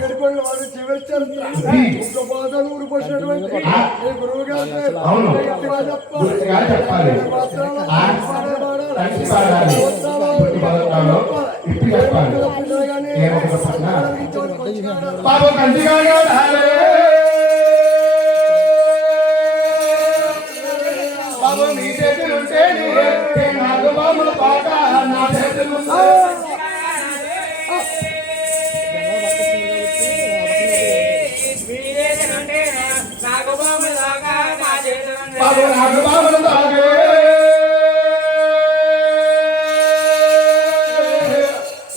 ఏడుకొండ వాడు చివరి చరిత్ర ఒక్క బాధలు ఊరిపోసినటువంటి గురువు గారు చెప్పాలి బాబు కంచిగా బాబు నీ చేతులుంటే నాకు బాబులు పాక నా చేతులు బాబు నాకు బాబులు తాగే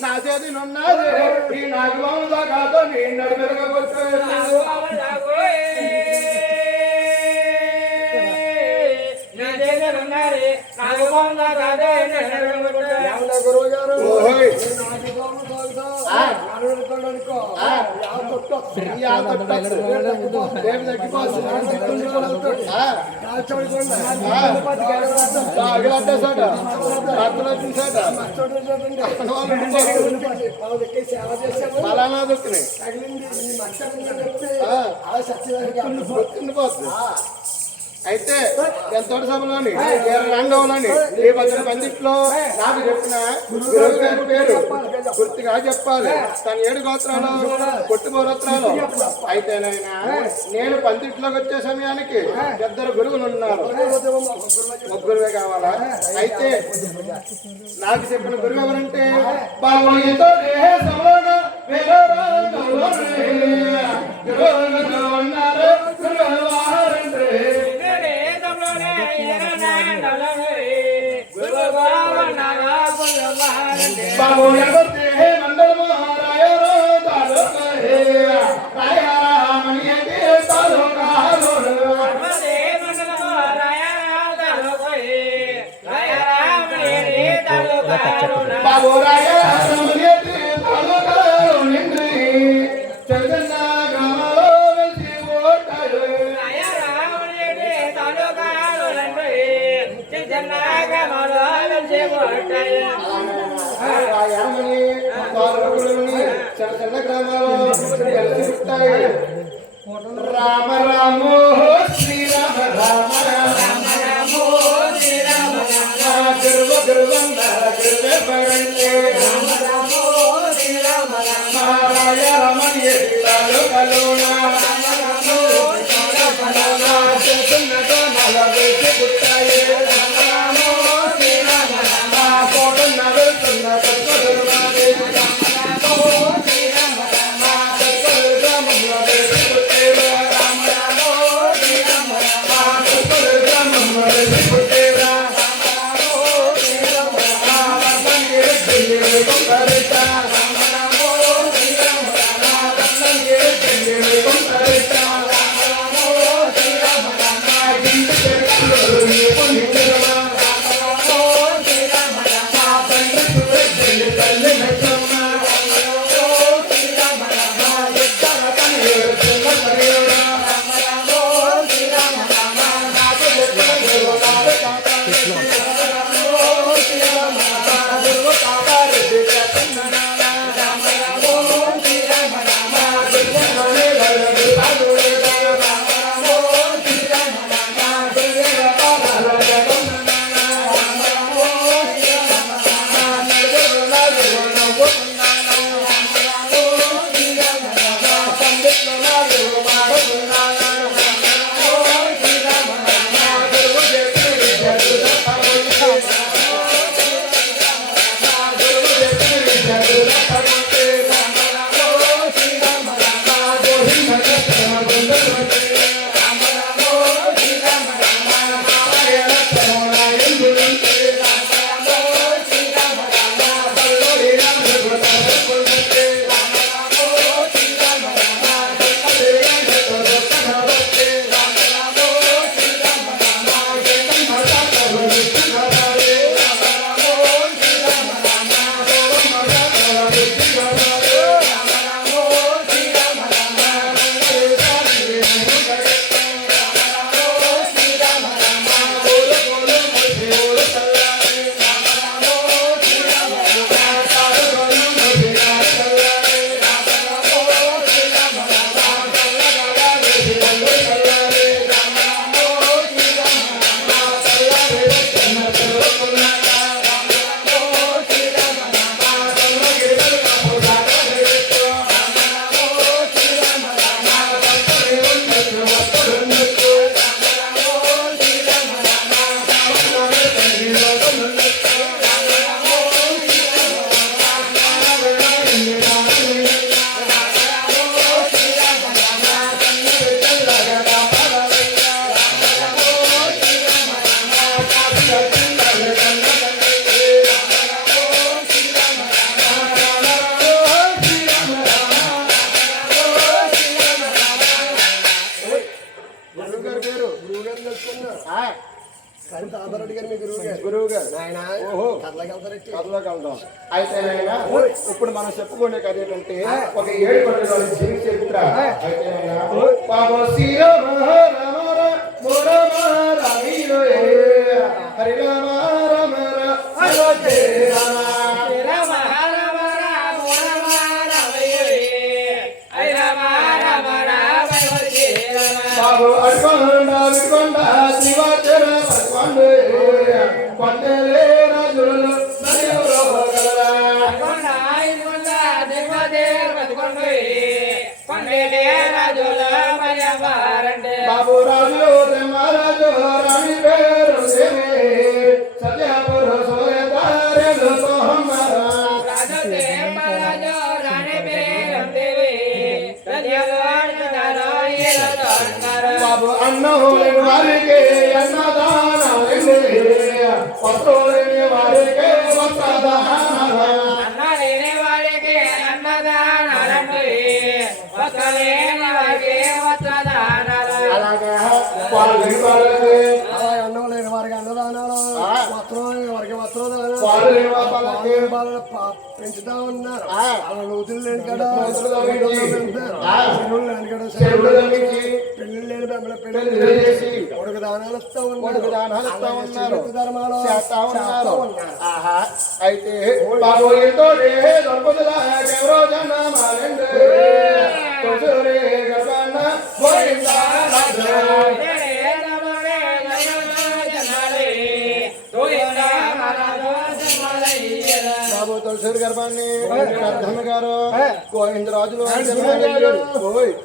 నా చేతినున్నది ఈ నాకు బాబులు తాగాతో నీ నడిపెరగవచ్చు గురువు గారు బలానా దొక్కున్నాయి అయితే ఎంతటి సభలోని రంగంలోని ఏ భద్ర పందిట్లో నాకు చెప్పిన గురువు గారి పేరు గుర్తుగా చెప్పాలి తన 7 గోత్రాలు పొట్టి గోత్రాలు అయితేనైనా నేను పందిట్లోకి వచ్చే సమయానికి 2 గురువులు ఉన్నారు ముగ్గురువే కావాలా అయితే నాకు చెప్పిన గురువు ఎవరంటే బాబు ఎవరితే మండలము రాయరో తాలో కహే రాయరామని అంటే తాలో కాలో అదే మండలము రాయరా తాలో కహే రాయరామని అంటే తాలో కాలో బాబు రాయరామని అంటే తాలో కాలో నిండి చందన గ్రామలో వెల్సి ఓటాడు రాయరామని అంటే తాలో కాలో నిండి చందన గ్రామలో వెల్సి ఓటాడు చిన్న చిన్న గ్రామాలు రామ రామో శ్రీరామ రామ రామ రామో శ్రీరామ రామ గర్వ గర్వంద గర్వపరంటే రామ రామో శ్రీరామ రామ రాయ రమణి లాలో కలోనా రామ రామో శ్రీరామ రామ చెన్నతో నలవేసి పుట్టాయే రామ రామో శ్రీరామ రామ కోటన్న వెళ్తున్న కానీ తాతారెడ్డి గారు మీ గురువు గారు గురువు గారు ఆయన ఓహో కథలోకి వెళ్తారెట్టి కథలోకి వెళ్దాం. అయితే నాయనా, ఇప్పుడు మనం చెప్పుకునే కథ ఏంటంటే ఒక 7 కొండల జీవి చరిత్ర. అయితే నాయనా, పాపం శ్రీరామ రామ రామ రామ హరి రామ రామ రామ జయ రామ బాబు అడుకొండ అడుకొండ శివాచర పడుకోండి కొండలే రాజులు బాబు రాజులు మహారాజు రాణి పేరు సత్యపుర సోయదారు బాబు అన్నం లేని వారికి అన్నదానం వస్త్రం లేని వారికి వస్త్రదానం అలాగే అన్నం లేని వారికి అన్నదానాలు వస్త్రం లేని వారికి వస్త్రదానాలు పెంచుతా ఉన్నారు అలా నూతులు లేని కదా పెళ్లి లేని పెళ్లి చేసి కొడుకు దానాలు ఇస్తా ఉన్నారు ధర్మాలు చేస్తా ఉన్నారు. అయితే బాబు ఎంతో దొరకదులా ఎవరో జన మాలండి తొసరే గబన గోవిందా బాబు తులసూరు గర్భాన్ని అర్థమ్మ గారు గోవిందరాజులు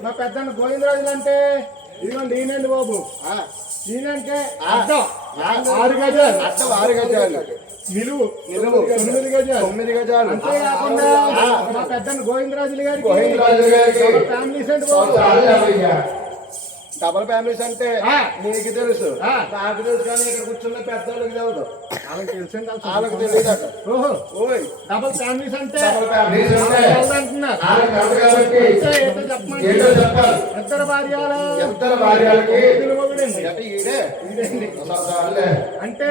మా పెద్ద గోవిందరాజులు అంటే ఇదిగోండి ఈయనండి బాబు ఈయనంటే అర్థం 6 గజాలు అర్థం 6 గజాలు నిలువు 9 గజాలు 9 గజాలు అంతేకాకుండా మా పెద్ద గోవిందరాజులు గారికి ఫ్యామిలీస్ అంటే డబల్ ఫ్యామిలీస్ అంటే నీకు తెలుసు నాకు తెలుసు కానీ ఇక్కడ కూర్చున్న పెద్దవాళ్ళకి తెలియదు వాళ్ళకి తెలియదు అక్కడ ఓయ్ డబల్ ఫ్యామిలీస్ అంటే ఇద్దరు భార్యలకి అంటే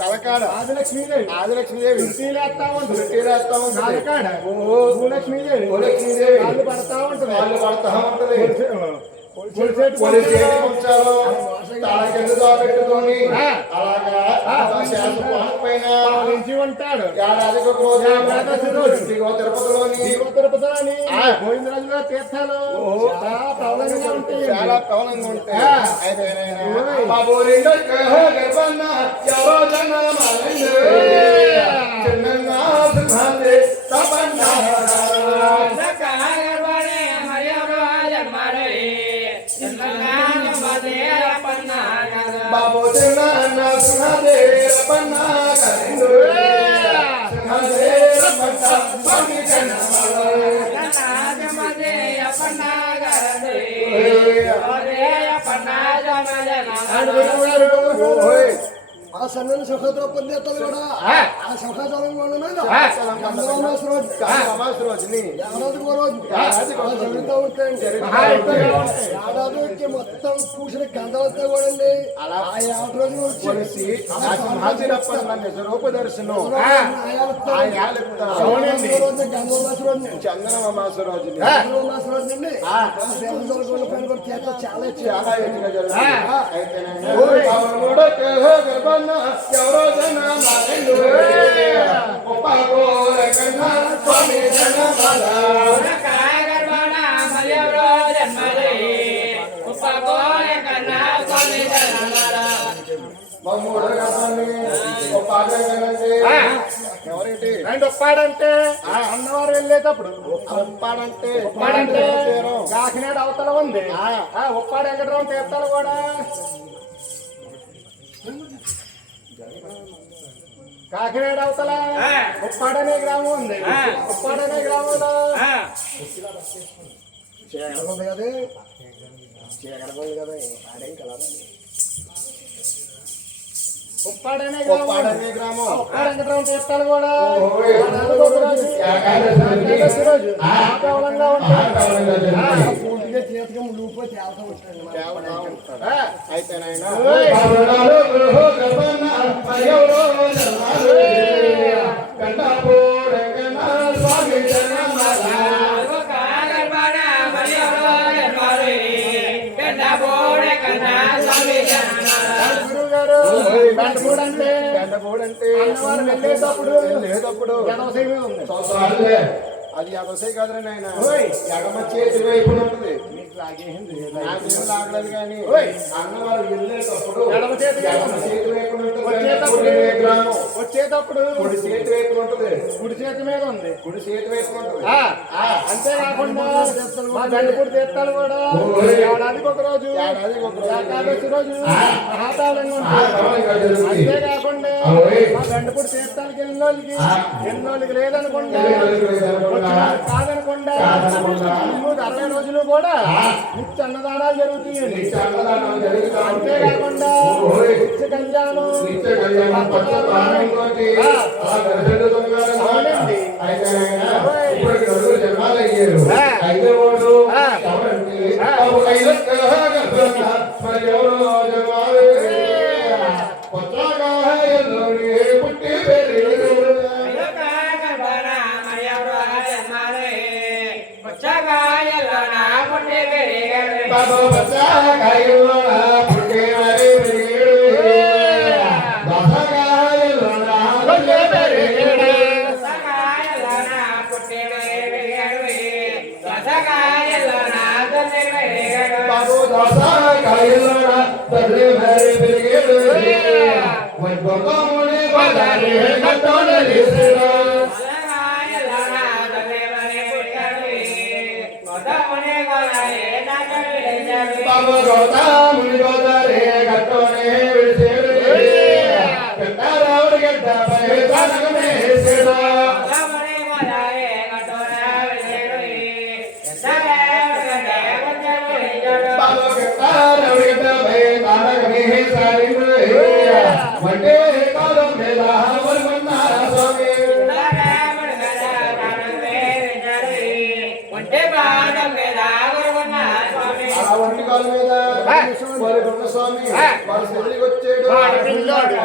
తలకాడ ఆదిలక్ష్మీదేవి వృత్తిలేస్తా ఉంటుంది తలకాడ భూలక్ష్మీదేవి వాళ్ళు పడతా ఉంటుంది పెట్టుకొని అలాగా పైన ఉంటాడు ఏడాదికి ఒక రోజు తిరుపతిలోని గోవిందరాజు గారి తీర్థాలు చాలా ప్రబలంగా ఉంటాయి. అయితే బాబు రెండో గర్భన్న ఎవరో జన బాబు చిన్న సునదే రపన్న గరిండు సునదే రపన్న స్వామి ఆ సన్నని సుఖద్రవ పొందేస్తాను కూడా ఆ సుఖజలం కూడా జరుగుతూ ఉంటాయండి. ఏడాదికి మొత్తం పూసిన గంధంతా కూడా అండి ఆ 50 రోజులు వచ్చి రూప దర్శనం గంధమాస రోజు చందన మాస రోజు గంధమాస రోజు అండి చాలా చాలా ఎత్తుగా జరుగుతుంది. ఎవరో జన స్వామి జన ఎవరేంటి ఒప్పాడంటే అన్నవారు వెళ్ళేటప్పుడు ఒప్పాడంటే కాకినాడ అవతల ఉంది ఒప్పాడు వెంకటరావు తీర్థాలు కూడా కాకినాడ అవతల ఉప్పాడనే గ్రామం ఉంది ఉప్పాడనే గ్రామంలో ఉంది కదా చీకడమంది కదా ఆడేం కలదా ఉప్పాడనే గ్రామం ఉప్పాడు వెంకటరావు తీర్థాలు కూడా పూర్తిగా చేతగా ములుగుపోయి తేలుతూ ఉంటాడు దేవతా ఉంటాడు. అయితే నాయన గురువు గారు బెండపూడి అంటే బెండపూడంటే అన్నవారు వెళ్ళేటప్పుడు లేదప్పుడు జనవసే మీద ఉంది. అది అదొసే కదరా నాయన ఎడమ చేతి వైపు ఉంటుంది. మీకు లాగేసింది. నాకేం లాగలేదు కానీ అన్నవారు వెళ్ళేటప్పుడు ఎడమ చేతి వైపు ఎడమ చేతి వైపు ఉంటుంది. వచ్చేటప్పుడు గ్రామం వచ్చేటప్పుడు కుడి చేతి వైపు ఉంటుంది. కుడి చేతి మీద ఉంది. కుడి చేతి వైపు ఉంటుంది. అంతేకాకుండా మా బెండపూడి తీర్థాలు కూడా ఏడాదికి ఒక రోజు ఏకాదశి రోజు మహాతాళంగా ఉంటుంది. అంతేకాకుండా మా బెండపూడి తీర్థాలకు వెళ్ళిన వాళ్ళకి లేదనుకుంటా కాదనకుండా 60 రోజులు కూడా నిత్య అన్నదానాలు జరుగుతాయండి. అంతేకాకుండా నిత్య కళ్యాణం అవునండి. వంటకాల మీద స్వామి వాడు వచ్చాడు ఆడపిల్లోడు